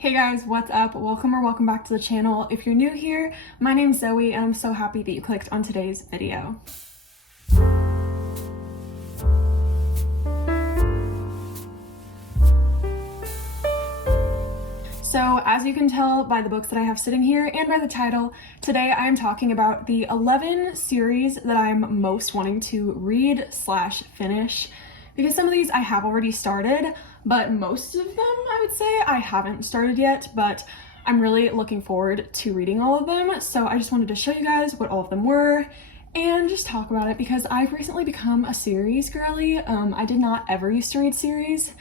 Hey guys, what's up? Welcome or welcome back to the channel. If you're new here, my name's Zoe and I'm so happy that you clicked on today's video. So as you can tell by the books that I have sitting here and by the title, today I am talking about the 11 series that I'm most wanting to read slash finish. Because some of these I have already started, but most of them I would say I haven't started yet, but I'm really looking forward to reading all of them. So I just wanted to show you guys what all of them were and just talk about it because I've recently become a series girly. I did not ever used to read series,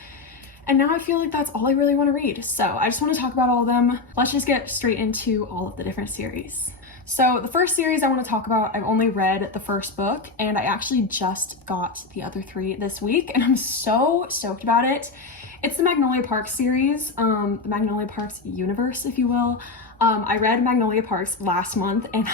and now I feel like that's all I really want to read. So I just want to talk about all of them. Let's just get straight into all of the different series. So the first series I want to talk about, I've only read the first book and I actually just got the other three this week and I'm so stoked about it. It's the Magnolia Parks series, the Magnolia Parks universe, if you will. I read Magnolia Parks last month and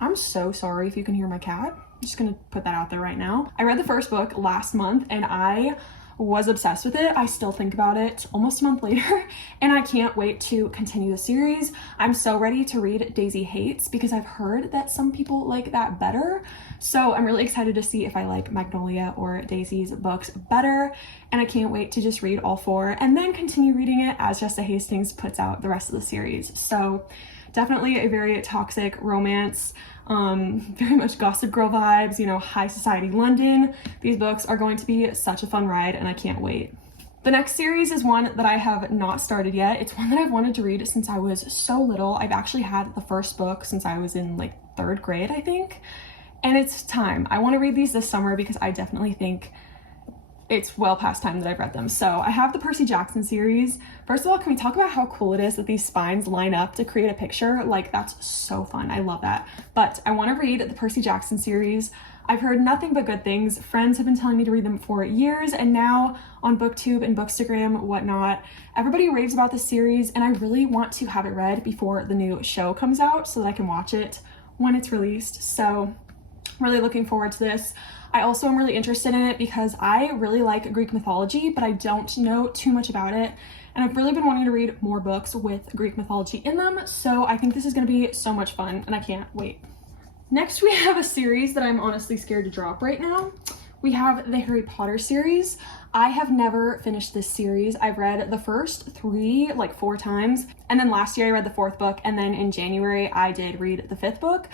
I'm so sorry if you can hear my cat. I'm just gonna put that out there right now. I read the first book last month and I was obsessed with it. I still think about it almost a month later and I can't wait to continue the series. I'm so ready to read Daisy Hates because I've heard that some people like that better. So I'm really excited to see if I like Magnolia or Daisy's books better, and I can't wait to just read all four and then continue reading it as Jessa Hastings puts out the rest of the series. So definitely a very toxic romance, very much Gossip Girl vibes, you know, high society London. These books are going to be such a fun ride and I can't wait. The next series is one that I have not started yet. It's one that I've wanted to read since I was so little. I've actually had the first book since I was in like 3rd grade, I think. And it's time. I want to read these this summer because I definitely think it's well past time that I've read them. So I have the Percy Jackson series. First of all, can we talk about how cool it is that these spines line up to create a picture? Like, that's so fun. I love that. But I want to read the Percy Jackson series. I've heard nothing but good things. Friends have been telling me to read them for years, and now on BookTube and Bookstagram, whatnot, everybody raves about this series, and I really want to have it read before the new show comes out so that I can watch it when it's released. So I'm really looking forward to this. I also am really interested in it because I really like Greek mythology, but I don't know too much about it. And I've really been wanting to read more books with Greek mythology in them. So I think this is going to be so much fun and I can't wait. Next, we have a series that I'm honestly scared to drop right now. We have the Harry Potter series. I have never finished this series. I've read the first 3 like 4 times. And then last year I read the 4th book. And then in January I did read the 5th book.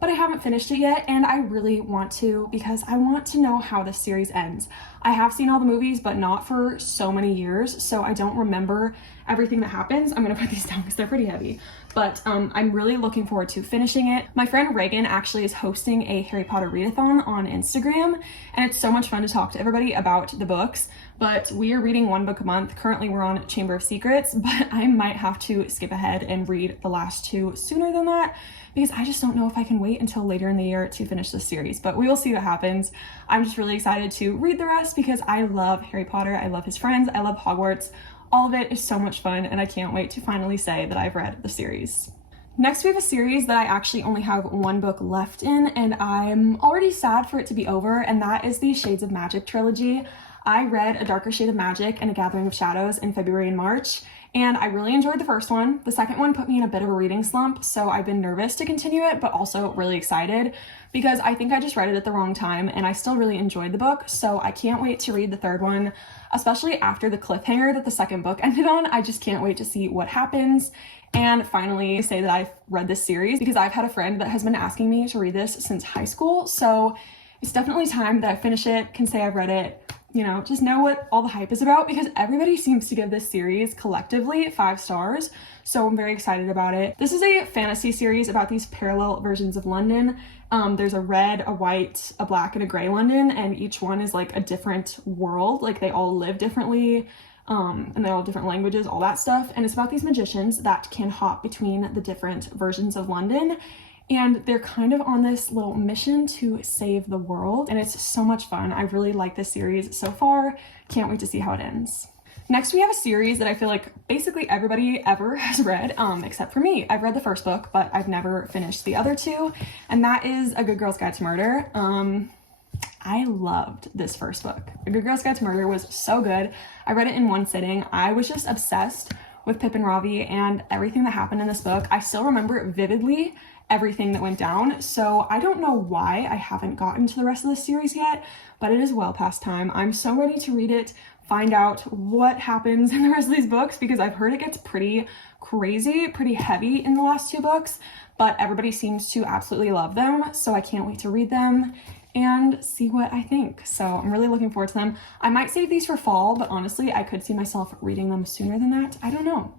But I haven't finished it yet and I really want to because I want to know how this series ends. I have seen all the movies but not for so many years, so I don't remember everything that happens. I'm gonna put these down because they're pretty heavy. But I'm really looking forward to finishing it. My friend Reagan actually is hosting a Harry Potter readathon on Instagram and it's so much fun to talk to everybody about the books. But we are reading 1 book a month. Currently we're on Chamber of Secrets, but I might have to skip ahead and read the last 2 sooner than that because I just don't know if I can wait until later in the year to finish this series, but we will see what happens. I'm just really excited to read the rest because I love Harry Potter, I love his friends, I love Hogwarts. All of it is so much fun and I can't wait to finally say that I've read the series. Next, we have a series that I actually only have 1 book left in and I'm already sad for it to be over, and that is the Shades of Magic trilogy. I read A Darker Shade of Magic and A Gathering of Shadows in February and March, and I really enjoyed the first one. The second one put me in a bit of a reading slump, so I've been nervous to continue it, but also really excited because I think I just read it at the wrong time and I still really enjoyed the book, so I can't wait to read the 3rd one, especially after the cliffhanger that the 2nd book ended on. I just can't wait to see what happens. And finally, say that I've read this series because I've had a friend that has been asking me to read this since high school, so it's definitely time that I finish it, can say I've read it, you know, just know what all the hype is about because everybody seems to give this series collectively 5 stars. So I'm very excited about it. This is a fantasy series about these parallel versions of London. There's a red, a white, a black, and a gray London, and each one is like a different world. Like they all live differently, and they all have different languages, all that stuff. And it's about these magicians that can hop between the different versions of London. And they're kind of on this little mission to save the world. And it's so much fun. I really like this series so far. Can't wait to see how it ends. Next, we have a series that I feel like basically everybody ever has read, except for me. I've read the first book, but I've never finished the other 2. And that is A Good Girl's Guide to Murder. I loved this first book. A Good Girl's Guide to Murder was so good. I read it in 1 sitting. I was just obsessed with Pip and Ravi and everything that happened in this book. I still remember vividly everything that went down, so I don't know why I haven't gotten to the rest of this series yet, but it is well past time. I'm so ready to read it, find out what happens in the rest of these books, because I've heard it gets pretty crazy, pretty heavy in the last 2 books, but everybody seems to absolutely love them, so I can't wait to read them and see what I think. So I'm really looking forward to them. I might save these for fall, but honestly, I could see myself reading them sooner than that. I don't know.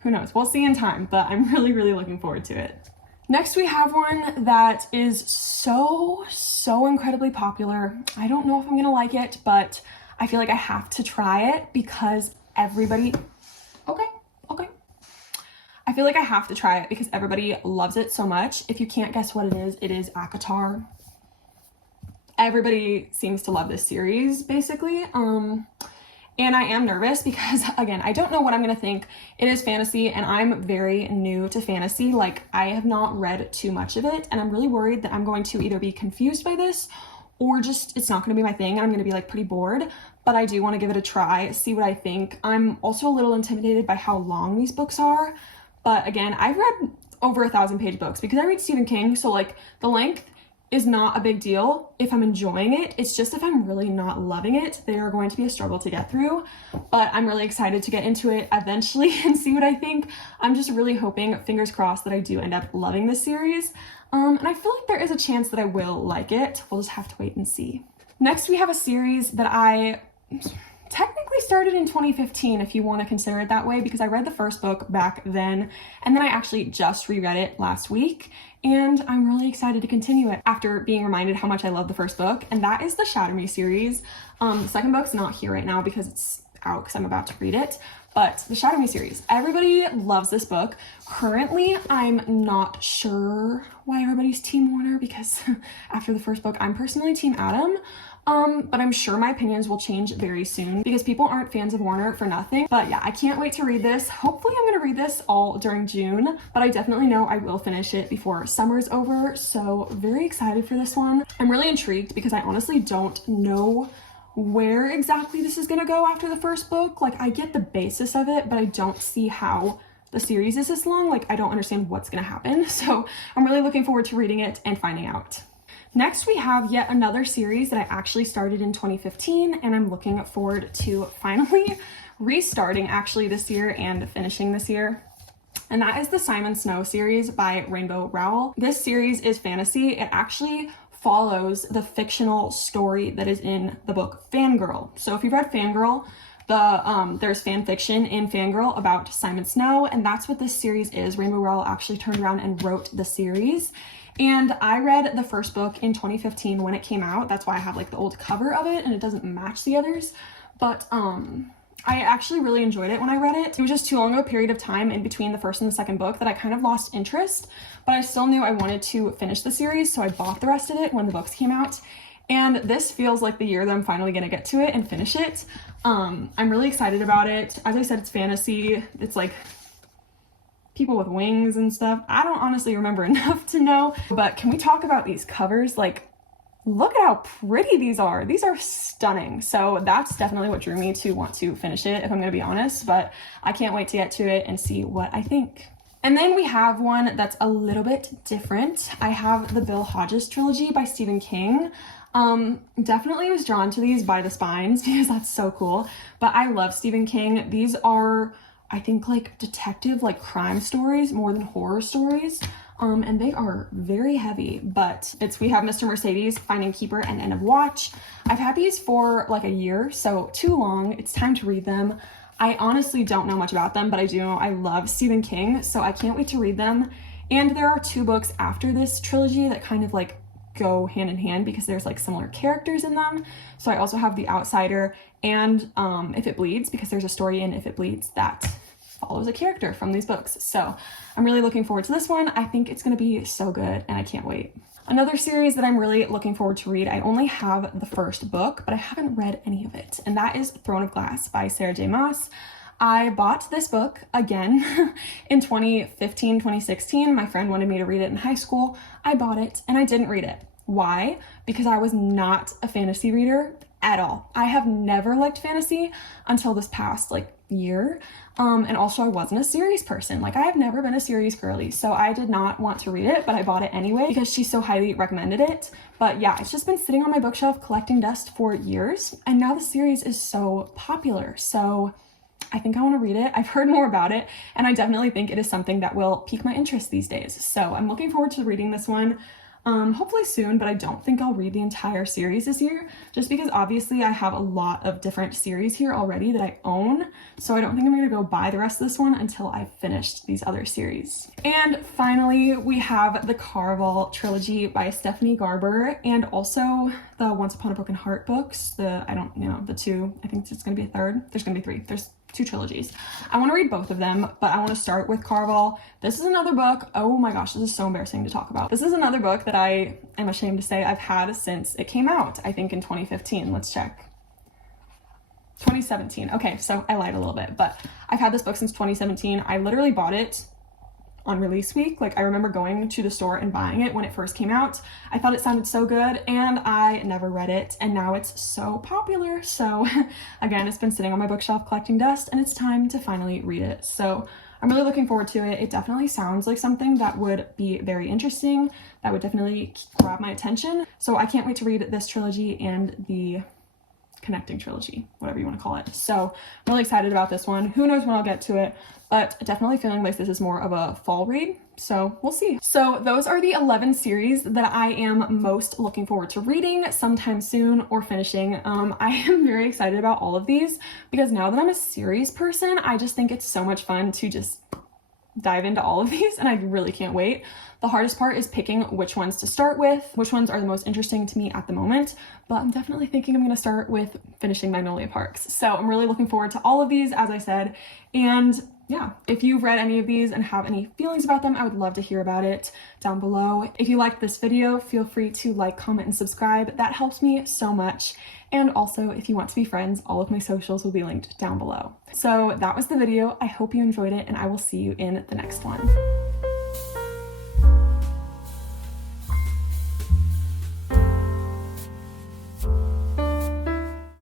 Who knows? We'll see in time, but I'm really, really looking forward to it. Next, we have one that is so incredibly popular. I don't know if I'm gonna like it, but I feel like I have to try it because everybody... Okay. I feel like I have to try it because everybody loves it so much. If you can't guess what it is ACOTAR. Everybody seems to love this series, basically. And I am nervous because, again, I don't know what I'm gonna think. It is fantasy, and I'm very new to fantasy. Like, I have not read too much of it, and I'm really worried that I'm going to either be confused by this or just it's not gonna be my thing, and I'm gonna be like pretty bored. But I do want to give it a try, see what I think. I'm also a little intimidated by how long these books are. But again, I've read over 1,000-page books because I read Stephen King, so like the length is not a big deal if I'm enjoying it. It's just if I'm really not loving it, they are going to be a struggle to get through. But I'm really excited to get into it eventually and see what I think. I'm just really hoping, fingers crossed, that I do end up loving this series. And I feel like there is a chance that I will like it. We'll just have to wait and see. Next, we have a series that I technically started in 2015, if you want to consider it that way, because I read the first book back then, and then I actually just reread it last week, and I'm really excited to continue it after being reminded how much I love the first book, and that is the Shatter Me series. The second book's not here right now because it's out because I'm about to read it, but the Shatter Me series, everybody loves this book. Currently, I'm not sure why everybody's Team Warner, because after the first book, I'm personally Team Adam. But I'm sure my opinions will change very soon because people aren't fans of Warner for nothing. But yeah, I can't wait to read this. Hopefully I'm gonna read this all during June, but I definitely know I will finish it before summer's over. So very excited for this one. I'm really intrigued because I honestly don't know where exactly this is gonna go after the first book. Like, I get the basis of it, but I don't see how the series is this long. Like, I don't understand what's gonna happen. So I'm really looking forward to reading it and finding out. Next, we have yet another series that I actually started in 2015, and I'm looking forward to finally restarting actually this year and finishing this year. And that is the Simon Snow series by Rainbow Rowell. This series is fantasy. It actually follows the fictional story that is in the book Fangirl. So if you've read Fangirl, there's fan fiction in Fangirl about Simon Snow, and that's what this series is. Rainbow Rowell actually turned around and wrote the series. And I read the first book in 2015 when it came out. That's why I have like the old cover of it and it doesn't match the others. But I actually really enjoyed it when I read it. It was just too long of a period of time in between the first and the second book that I kind of lost interest, but I still knew I wanted to finish the series, so I bought the rest of it when the books came out. And this feels like the year that I'm finally gonna get to it and finish it. I'm really excited about it. As I said, it's fantasy. It's like people with wings and stuff. I don't honestly remember enough to know, but can we talk about these covers? Like, look at how pretty these are. These are stunning. So that's definitely what drew me to want to finish it, if I'm gonna be honest, but I can't wait to get to it and see what I think. And then we have one that's a little bit different. I have the Bill Hodges trilogy by Stephen King. Definitely was drawn to these by the spines because that's so cool, but I love Stephen King. These are, I think, like detective, like crime stories more than horror stories. And they are very heavy, but we have Mr. Mercedes, Finding Keeper, and End of Watch. I've had these for like a year, so too long. It's time to read them. I honestly don't know much about them, but I do know I love Stephen King, so I can't wait to read them. And there are 2 books after this trilogy that kind of like go hand in hand because there's like similar characters in them. So I also have The Outsider and If It Bleeds, because there's a story in If It Bleeds that follows a character from these books. So I'm really looking forward to this one. I think it's going to be so good and I can't wait. Another series that I'm really looking forward to read, I only have the first book, but I haven't read any of it, and that is Throne of Glass by Sarah J. Maas. I bought this book again in 2015, 2016. My friend wanted me to read it in high school. I bought it and I didn't read it. Why? Because I was not a fantasy reader at all. I have never liked fantasy until this past like year. And also I wasn't a series person. Like I have never been a series girly, so I did not want to read it, but I bought it anyway because she so highly recommended it. But yeah, it's just been sitting on my bookshelf collecting dust for years, and now the series is so popular. So I think I want to read it. I've heard more about it, and I definitely think it is something that will pique my interest these days. So I'm looking forward to reading this one. Hopefully soon, but I don't think I'll read the entire series this year, just because obviously I have a lot of different series here already that I own, so I don't think I'm gonna go buy the rest of this one until I've finished these other series. And finally, we have the Carvel Trilogy by Stephanie Garber, and also the Once Upon a Broken Heart books, the two, I think it's gonna be a third, there's gonna be three, there's 2 trilogies. I want to read both of them, but I want to start with Carvel. This is another book, oh my gosh, this is so embarrassing to talk about. This is another book that I am ashamed to say I've had since it came out, I think in 2015. Let's check. 2017. Okay, so I lied a little bit, but I've had this book since 2017. I literally bought it on release week. Like I remember going to the store and buying it when it first came out. I thought it sounded so good, and I never read it, and now it's so popular. So again, it's been sitting on my bookshelf collecting dust, and it's time to finally read it. So I'm really looking forward to it. It definitely sounds like something that would be very interesting, that would definitely grab my attention. So I can't wait to read this trilogy and the connecting trilogy, whatever you want to call it. So I'm really excited about this one. Who knows when I'll get to it, but definitely feeling like this is more of a fall read. So we'll see. So those are the 11 series that I am most looking forward to reading sometime soon or finishing. I am very excited about all of these because now that I'm a series person, I just think it's so much fun to just dive into all of these, and I really can't wait. The hardest part is picking which ones to start with, which ones are the most interesting to me at the moment, but I'm definitely thinking I'm going to start with finishing Magnolia Parks. So I'm really looking forward to all of these, as I said, and yeah, if you've read any of these and have any feelings about them, I would love to hear about it down below. If you liked this video, feel free to like, comment, and subscribe. That helps me so much. And also, if you want to be friends, all of my socials will be linked down below. So that was the video. I hope you enjoyed it, and I will see you in the next one.